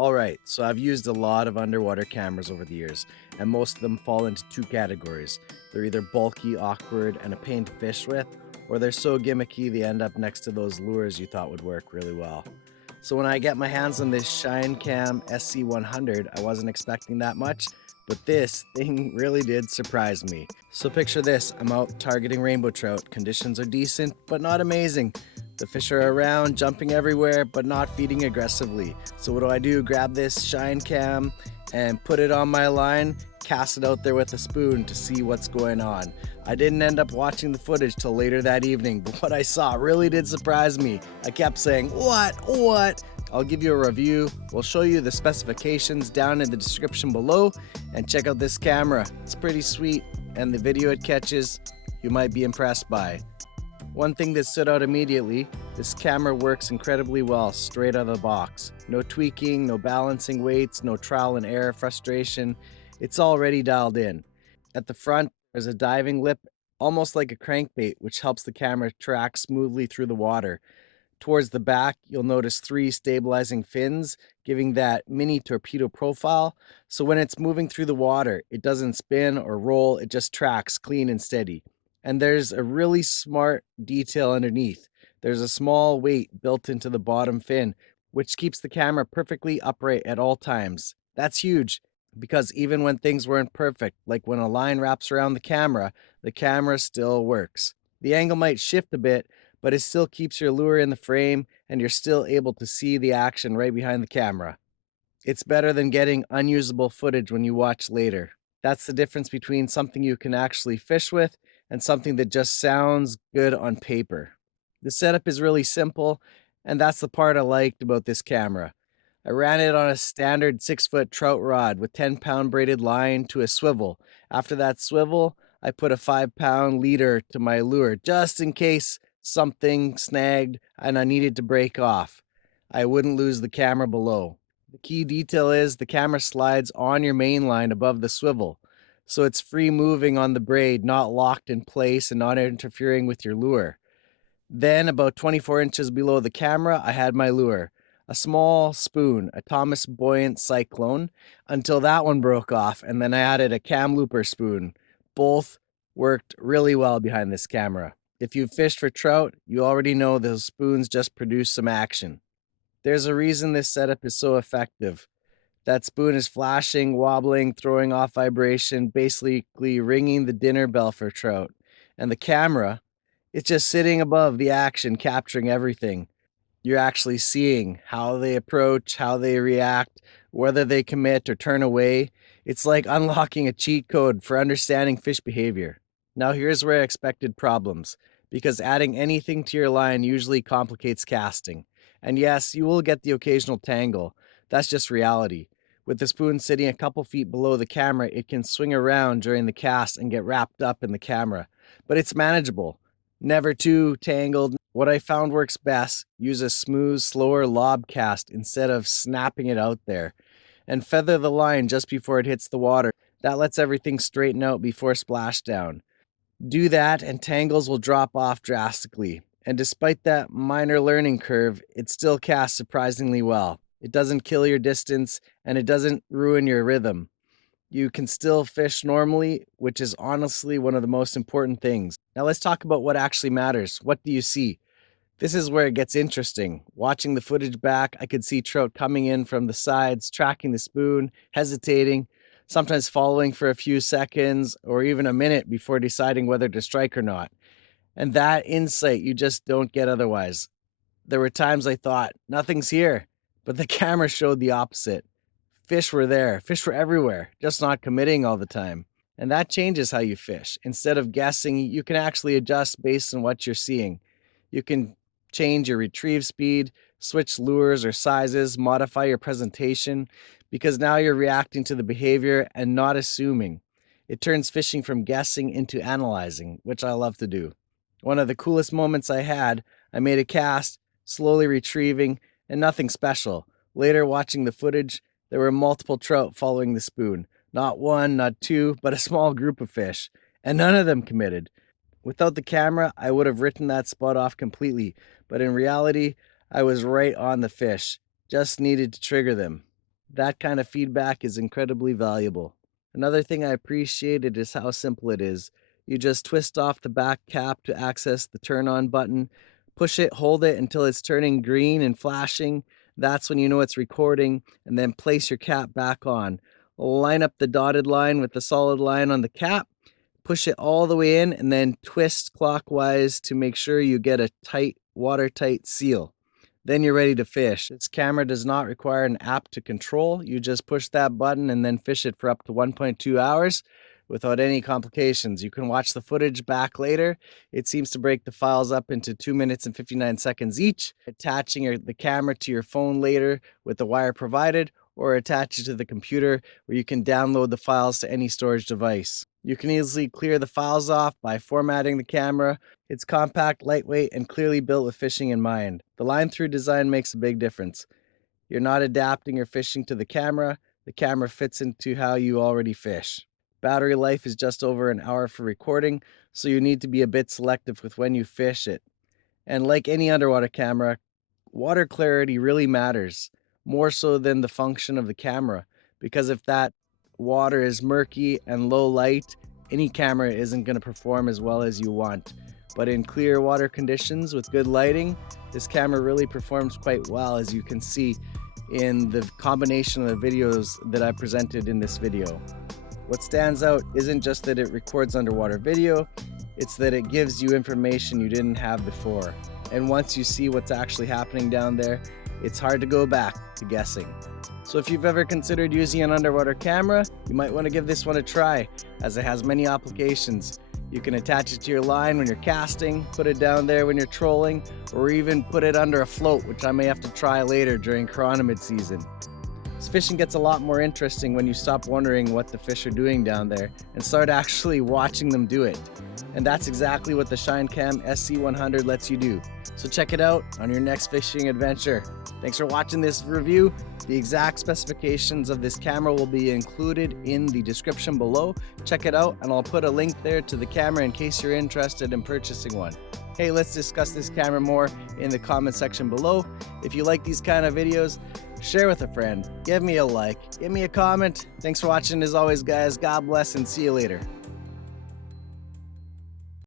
Alright, so I've used a lot of underwater cameras over the years, and most of them fall into two categories. They're either bulky, awkward, and a pain to fish with, or they're so gimmicky they end up next to those lures you thought would work really well. So when I get my hands on this Shine Cam SC100, I wasn't expecting that much, but this thing really did surprise me. So picture this, I'm out targeting rainbow trout. Conditions are decent, but not amazing. The fish are around, jumping everywhere, but not feeding aggressively. So what do? Grab this Shine Cam and put it on my line, cast it out there with a spoon to see what's going on. I didn't end up watching the footage till later that evening, but what I saw really did surprise me. I kept saying, what? I'll give you a review, we'll show you the specifications down in the description below, and check out this camera. It's pretty sweet, and the video it catches, you might be impressed by. One thing that stood out immediately, this camera works incredibly well straight out of the box. No tweaking, no balancing weights, no trial and error frustration. It's already dialed in. At the front, there's a diving lip, almost like a crankbait, which helps the camera track smoothly through the water. Towards the back, you'll notice three stabilizing fins, giving that mini torpedo profile. So when it's moving through the water, it doesn't spin or roll, it just tracks clean and steady. And there's a really smart detail underneath. There's a small weight built into the bottom fin, which keeps the camera perfectly upright at all times. That's huge because even when things weren't perfect, like when a line wraps around the camera still works. The angle might shift a bit, but it still keeps your lure in the frame and you're still able to see the action right behind the camera. It's better than getting unusable footage when you watch later. That's the difference between something you can actually fish with and something that just sounds good on paper. The setup is really simple, and that's the part I liked about this camera. I ran it on a standard 6-foot trout rod with 10-pound braided line to a swivel. After that swivel, I put a 5-pound leader to my lure just in case something snagged and I needed to break off. I wouldn't lose the camera below. The key detail is the camera slides on your main line above the swivel, so it's free moving on the braid, not locked in place and not interfering with your lure. Then, about 24 inches below the camera, I had my lure, a small spoon, a Thomas Buoyant Cyclone, until that one broke off, and then I added a cam looper spoon. Both worked really well behind this camera. If you've fished for trout, you already know those spoons just produce some action. There's a reason this setup is so effective. That spoon is flashing, wobbling, throwing off vibration, basically ringing the dinner bell for trout. And the camera, it's just sitting above the action, capturing everything. You're actually seeing how they approach, how they react, whether they commit or turn away. It's like unlocking a cheat code for understanding fish behavior. Now, here's where I expected problems, because adding anything to your line usually complicates casting. And yes, you will get the occasional tangle. That's just reality. With the spoon sitting a couple feet below the camera, it can swing around during the cast and get wrapped up in the camera. But it's manageable. Never too tangled. What I found works best, use a smooth, slower lob cast instead of snapping it out there. And feather the line just before it hits the water. That lets everything straighten out before splashdown. Do that and tangles will drop off drastically. And despite that minor learning curve, it still casts surprisingly well. It doesn't kill your distance and it doesn't ruin your rhythm. You can still fish normally, which is honestly one of the most important things. Now let's talk about what actually matters. What do you see? This is where it gets interesting. Watching the footage back, I could see trout coming in from the sides, tracking the spoon, hesitating, sometimes following for a few seconds or even a minute before deciding whether to strike or not. And that insight you just don't get otherwise. There were times I thought, nothing's here, but the camera showed the opposite. Fish were there, fish were everywhere, just not committing all the time. And that changes how you fish. Instead of guessing, you can actually adjust based on what you're seeing. You can change your retrieve speed, switch lures or sizes, modify your presentation, because now you're reacting to the behavior and not assuming. It turns fishing from guessing into analyzing, which I love to do. One of the coolest moments I had, I made a cast, slowly retrieving, and nothing special. Later, watching the footage, there were multiple trout following the spoon. Not one, not two, but a small group of fish. And none of them committed. Without the camera, I would have written that spot off completely. But in reality, I was right on the fish. Just needed to trigger them. That kind of feedback is incredibly valuable. Another thing I appreciated is how simple it is. You just twist off the back cap to access the turn on button, push it, hold it until it's turning green and flashing. That's when you know it's recording, and then place your cap back on. Line up the dotted line with the solid line on the cap, push it all the way in, and then twist clockwise to make sure you get a tight, watertight seal. Then you're ready to fish. This camera does not require an app to control. You just push that button and then fish it for up to 1.2 hours without any complications. You can watch the footage back later. It seems to break the files up into 2 minutes and 59 seconds each. Attaching the camera to your phone later with the wire provided, or attach it to the computer where you can download the files to any storage device. You can easily clear the files off by formatting the camera. It's compact, lightweight, and clearly built with fishing in mind. The line-through design makes a big difference. You're not adapting your fishing to the camera fits into how you already fish. Battery life is just over an hour for recording, so you need to be a bit selective with when you fish it. And like any underwater camera, water clarity really matters, more so than the function of the camera, because if that water is murky and low light, any camera isn't going to perform as well as you want. But in clear water conditions with good lighting, this camera really performs quite well, as you can see in the combination of the videos that I presented in this video. What stands out isn't just that it records underwater video, it's that it gives you information you didn't have before. And once you see what's actually happening down there, it's hard to go back to guessing. So if you've ever considered using an underwater camera, you might want to give this one a try, as it has many applications. You can attach it to your line when you're casting, put it down there when you're trolling, or even put it under a float, which I may have to try later during chironomid season. This fishing gets a lot more interesting when you stop wondering what the fish are doing down there and start actually watching them do it. And that's exactly what the Shine Cam SC100 lets you do. So check it out on your next fishing adventure. Thanks for watching this review. The exact specifications of this camera will be included in the description below. Check it out, and I'll put a link there to the camera in case you're interested in purchasing one. Hey, let's discuss this camera more in the comment section below. If you like these kind of videos, share with a friend, give me a like, give me a comment. Thanks for watching as always, guys. God bless and see you later.